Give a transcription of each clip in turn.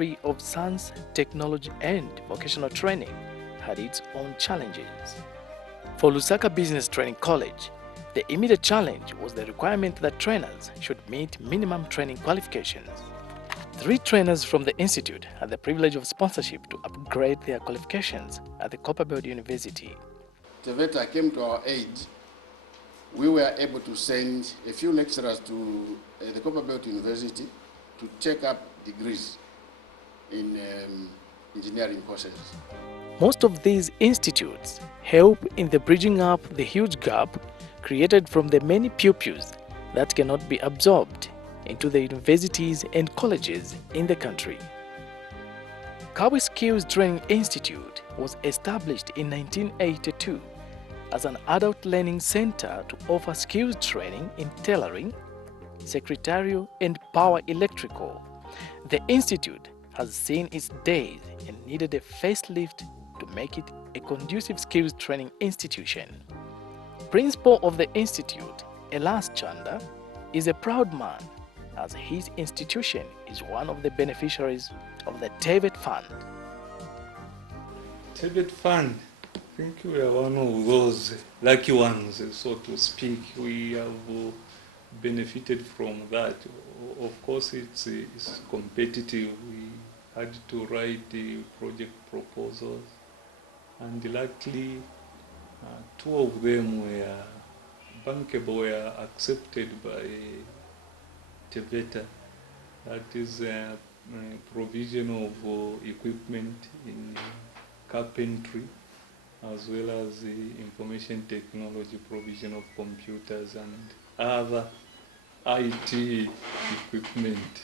Ministry of Science, Technology and Vocational Training had its own challenges. For Lusaka Business Training College, the immediate challenge was the requirement that trainers should meet minimum training qualifications. 3 trainers from the institute had the privilege of sponsorship to upgrade their qualifications at the Copperbelt University. TEVET came to our aid. We were able to send a few lecturers to the Copperbelt University to take up degrees in engineering courses. Most of these institutes help in the bridging up the huge gap created from the many pupils that cannot be absorbed into the universities and colleges in the country. Kabwe Skills Training Institute was established in 1982 as an adult learning center to offer skills training in tailoring, secretarial and power electrical. The institute has seen its days and needed a facelift to make it a conducive skills training institution. Principal of the institute, Elas Chanda, is a proud man as his institution is one of the beneficiaries of the TEVET Fund. TEVET Fund, I think we are one of those lucky ones, so to speak. We have benefited from that. Of course, it's competitive. We had to write the project proposals, and luckily 2 of them were bankable, were accepted by TEVET. That is provision of equipment in carpentry, as well as the information technology, provision of computers and other IT equipment.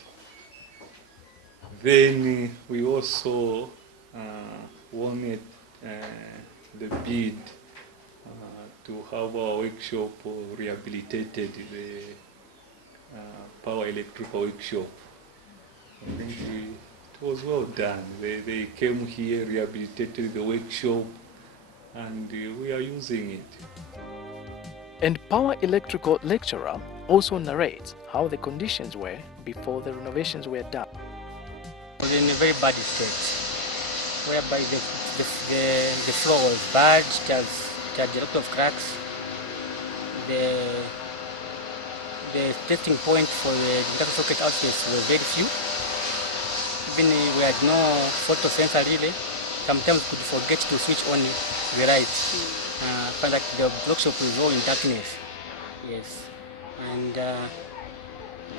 Then we also wanted the bid to have our workshop rehabilitated, the power electrical workshop. I think it was well done. They came here, rehabilitated the workshop, and we are using it. And power electrical lecturer also narrates how the conditions were before the renovations were done. It was in a very bad state, whereby the floor was bad, it had a lot of cracks. The testing point for the induction socket outlets were very few. Even we had no photo sensor relay. Sometimes we could forget to switch on the light. Find that the workshop was all in darkness. Yes, and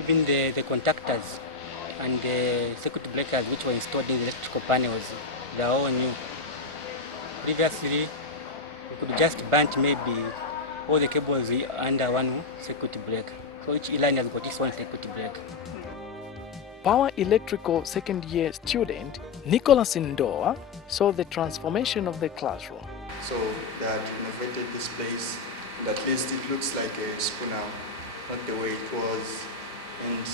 even the contactors and the circuit breakers which were installed in the electrical panels, they are all new. Previously, we could just bunch maybe all the cables under one circuit breaker. So each line has got its one circuit breaker. Power electrical second year student Nicholas Ndoa saw the transformation of the classroom. So they had renovated this place, and at least it looks like a school now, not the way it was. And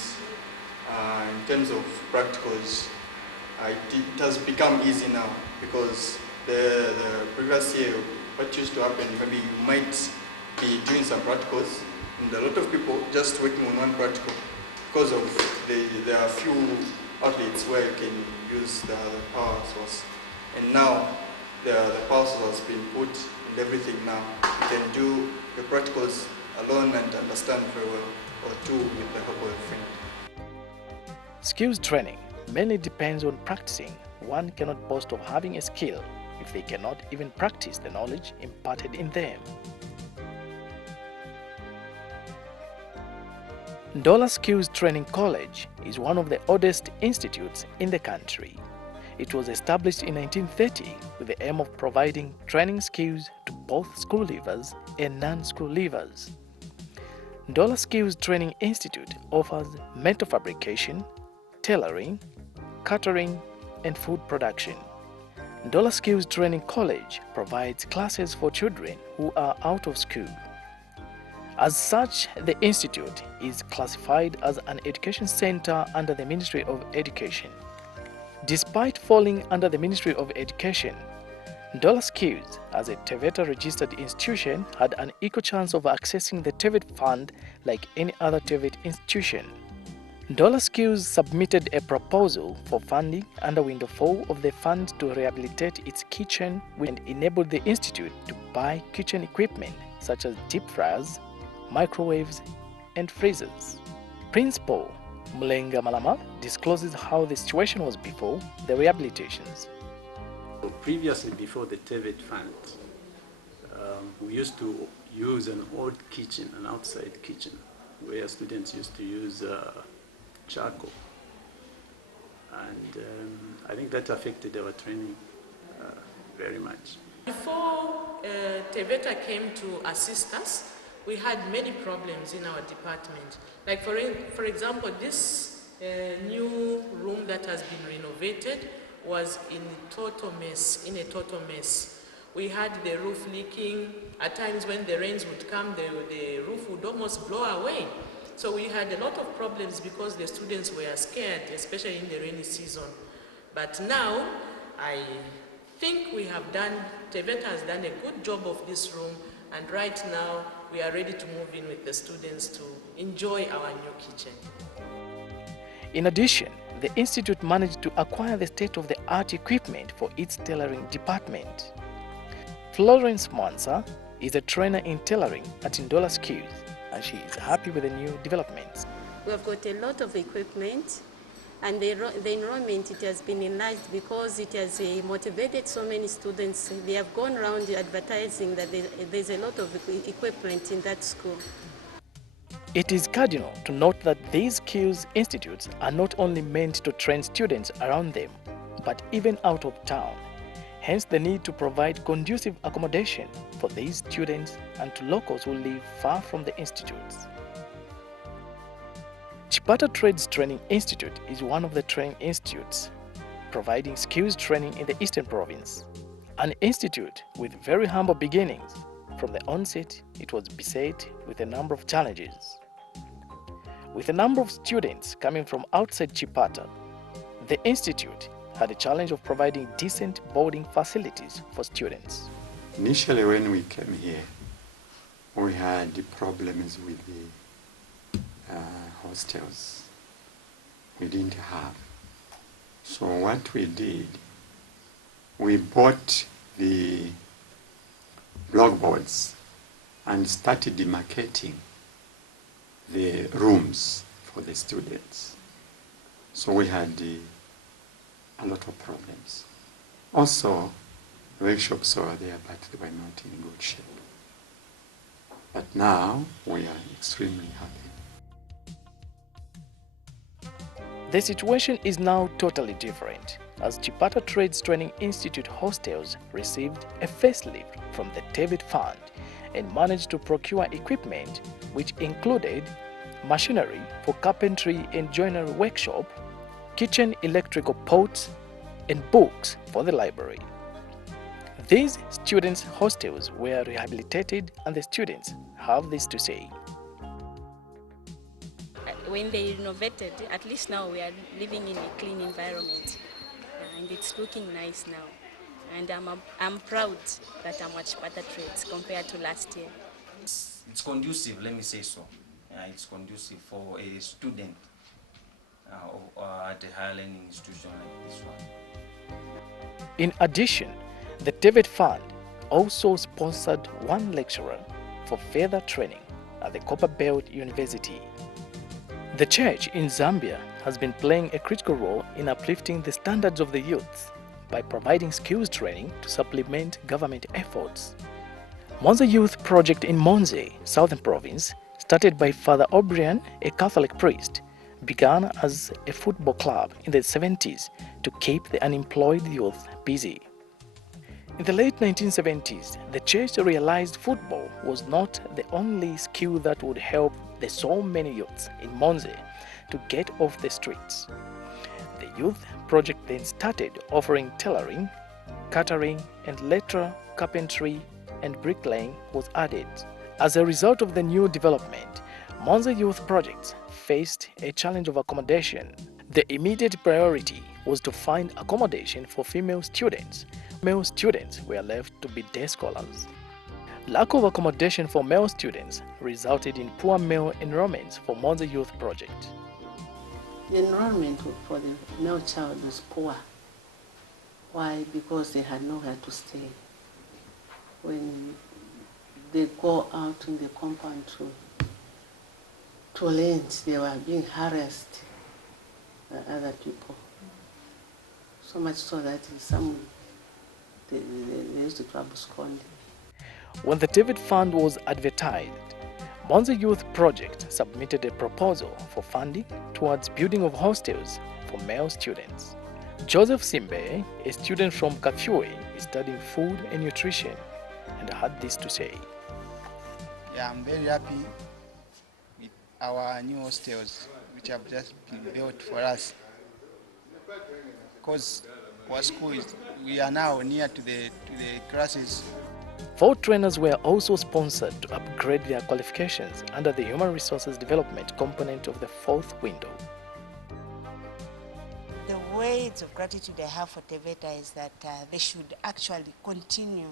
in terms of practicals, it has become easy now, because the previous year, what used to happen, maybe you might be doing some practicals, and a lot of people just working on one practical because of there are few outlets where you can use the power source. And now the power source has been put in everything now. You can do the practicals alone and understand very well, or two with the help of a friend. Skills training mainly depends on practicing. One cannot boast of having a skill if they cannot even practice the knowledge imparted in them. Ndola Skills Training College is one of the oldest institutes in the country. It was established in 1930 with the aim of providing training skills to both school leavers and non-school leavers. Ndola Skills Training Institute offers metal fabrication, tailoring, catering, and food production. Ndola Skills Training College provides classes for children who are out of school. As such, the institute is classified as an education center under the Ministry of Education. Despite falling under the Ministry of Education, Ndola Skills, as a TEVET registered institution, had an equal chance of accessing the TEVET fund like any other TEVET institution. Dollar Skills submitted a proposal for funding under Window 4 of the fund to rehabilitate its kitchen and enabled the institute to buy kitchen equipment such as deep fryers, microwaves, and freezers. Principal Mulenga Malama discloses how the situation was before the rehabilitations. Previously, before the TEVET fund, we used to use an old kitchen, an outside kitchen, where students used to use charcoal. And I think that affected our training very much. Before TEVET came to assist us, we had many problems in our department. Like for example, this new room that has been renovated was in a total mess. We had the roof leaking. At times when the rains would come, the roof would almost blow away. So we had a lot of problems because the students were scared, especially in the rainy season. But now, I think TEVET has done a good job of this room, and right now we are ready to move in with the students to enjoy our new kitchen. In addition, the institute managed to acquire the state-of-the-art equipment for its tailoring department. Florence Mwansa is a trainer in tailoring at Dollar Skills, and she is happy with the new developments. We have got a lot of equipment, and the enrollment, it has been enlarged because it has motivated so many students. They have gone around advertising that there's a lot of equipment in that school. It is cardinal to note that these skills institutes are not only meant to train students around them, but even out of town. Hence the need to provide conducive accommodation for these students and to locals who live far from the institutes. Chipata Trades Training Institute is one of the training institutes providing skills training in the Eastern Province. An institute with very humble beginnings. From the onset, it was beset with a number of challenges. With a number of students coming from outside Chipata, the institute had a challenge of providing decent boarding facilities for students. Initially, when we came here, we had problems with the hostels. We didn't have. So what we did, we bought the blockboards and started demarcating the rooms for the students. So we had a lot of problems. Also, workshops were there, but they were not in good shape. But now we are extremely happy. The situation is now totally different, as Chipata Trades Training Institute hostels received a facelift from the TEVET Fund and managed to procure equipment which included machinery for carpentry and joinery workshop, kitchen electrical pots, and books for the library. These students' hostels were rehabilitated, and the students have this to say. When they renovated, at least now we are living in a clean environment, and it's looking nice now. And I'm proud that I'm at Chipata Trades compared to last year. It's conducive, let me say so. It's conducive for a student at a higher learning institution like this one. In addition, the TEVET Fund also sponsored one lecturer for further training at the Copperbelt University. The church in Zambia has been playing a critical role in uplifting the standards of the youth by providing skills training to supplement government efforts. Monza Youth Project in Monze, Southern Province, started by Father O'Brien, a Catholic priest, began as a football club in the 70s to keep the unemployed youth busy. In the late 1970s, the church realized football was not the only skill that would help the so many youths in Monze to get off the streets. The youth project then started offering tailoring, catering, and later carpentry and bricklaying was added. As a result of the new development, Monza Youth Projects faced a challenge of accommodation. The immediate priority was to find accommodation for female students. Male students were left to be day scholars. Lack of accommodation for male students resulted in poor male enrollments for Monza Youth Project. The enrollment for the male child was poor. Why? Because they had nowhere to stay. When they go out in the compound to lunch, they were being harassed by other people. So much so that they used to abscond. When the TEVET fund was advertised, Monza Youth Project submitted a proposal for funding towards building of hostels for male students. Joseph Simbe, a student from Kafue, is studying food and nutrition and had this to say. Yeah, I'm very happy with our new hostels which have just been built for us, because our school we are now near to the classes. 4 trainers were also sponsored to upgrade their qualifications under the Human Resources Development component of the 4th window. The words of gratitude I have for TEVET is that they should actually continue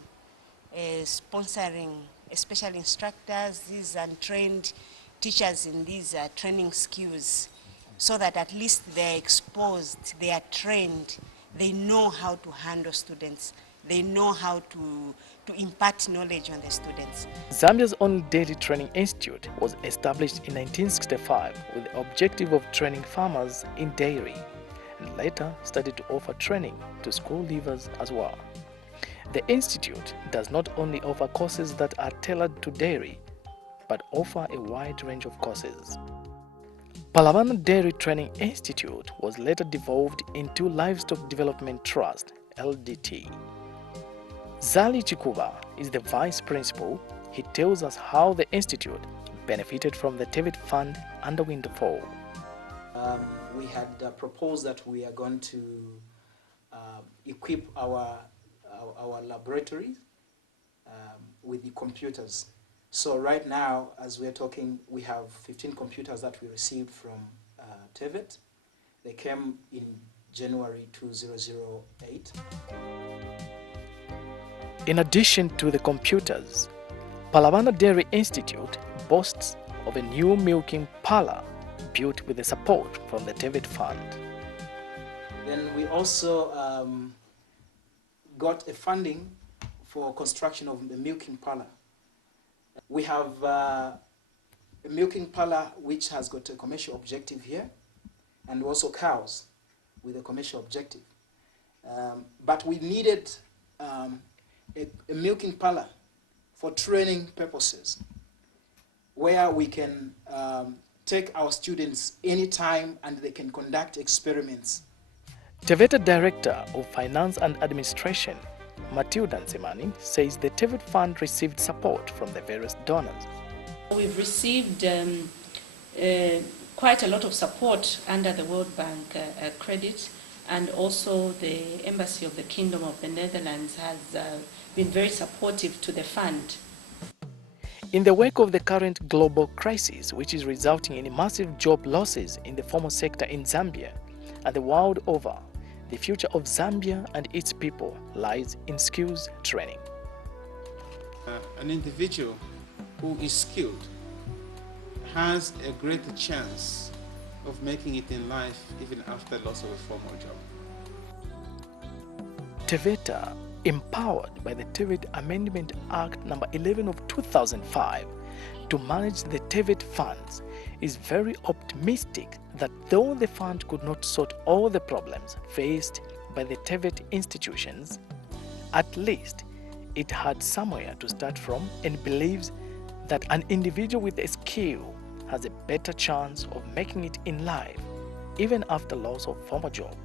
sponsoring, especially instructors, these untrained teachers in these training skills, so that at least they're exposed, they are trained, they know how to handle students, they know how to impart knowledge on the students. Zambia's only dairy training institute was established in 1965 with the objective of training farmers in dairy, and later started to offer training to school leavers as well. The institute does not only offer courses that are tailored to dairy, but offer a wide range of courses. Palavana Dairy Training Institute was later devolved into Livestock Development Trust, LDT. Zali Chikuba is the vice principal. He tells us how the institute benefited from the TEVET fund under Window 4. We had proposed that we are going to equip our laboratories with the computers. So right now, as we're talking, we have 15 computers that we received from TEVET. They came in January 2008. In addition to the computers, Palavana Dairy Institute boasts of a new milking parlor built with the support from the TEVET fund. Then we also got a funding for construction of the milking parlor. We have a milking parlor which has got a commercial objective here, and also cows with a commercial objective. But we needed a milking parlor for training purposes, where we can take our students anytime and they can conduct experiments. TEVET Director of Finance and Administration, Matilda Nsemani, says the TEVET fund received support from the various donors. We've received quite a lot of support under the World Bank credit, and also the Embassy of the Kingdom of the Netherlands has been very supportive to the fund. In the wake of the current global crisis, which is resulting in massive job losses in the formal sector in Zambia and the world over, the future of Zambia and its people lies in skills training. An individual who is skilled has a greater chance of making it in life even after loss of a formal job. TEVETA, empowered by the TEVET Amendment Act No. 11 of 2005 to manage the TEVET funds, is very optimistic that though the fund could not sort all the problems faced by the TEVET institutions, at least it had somewhere to start from, and believes that an individual with a skill has a better chance of making it in life even after loss of former job.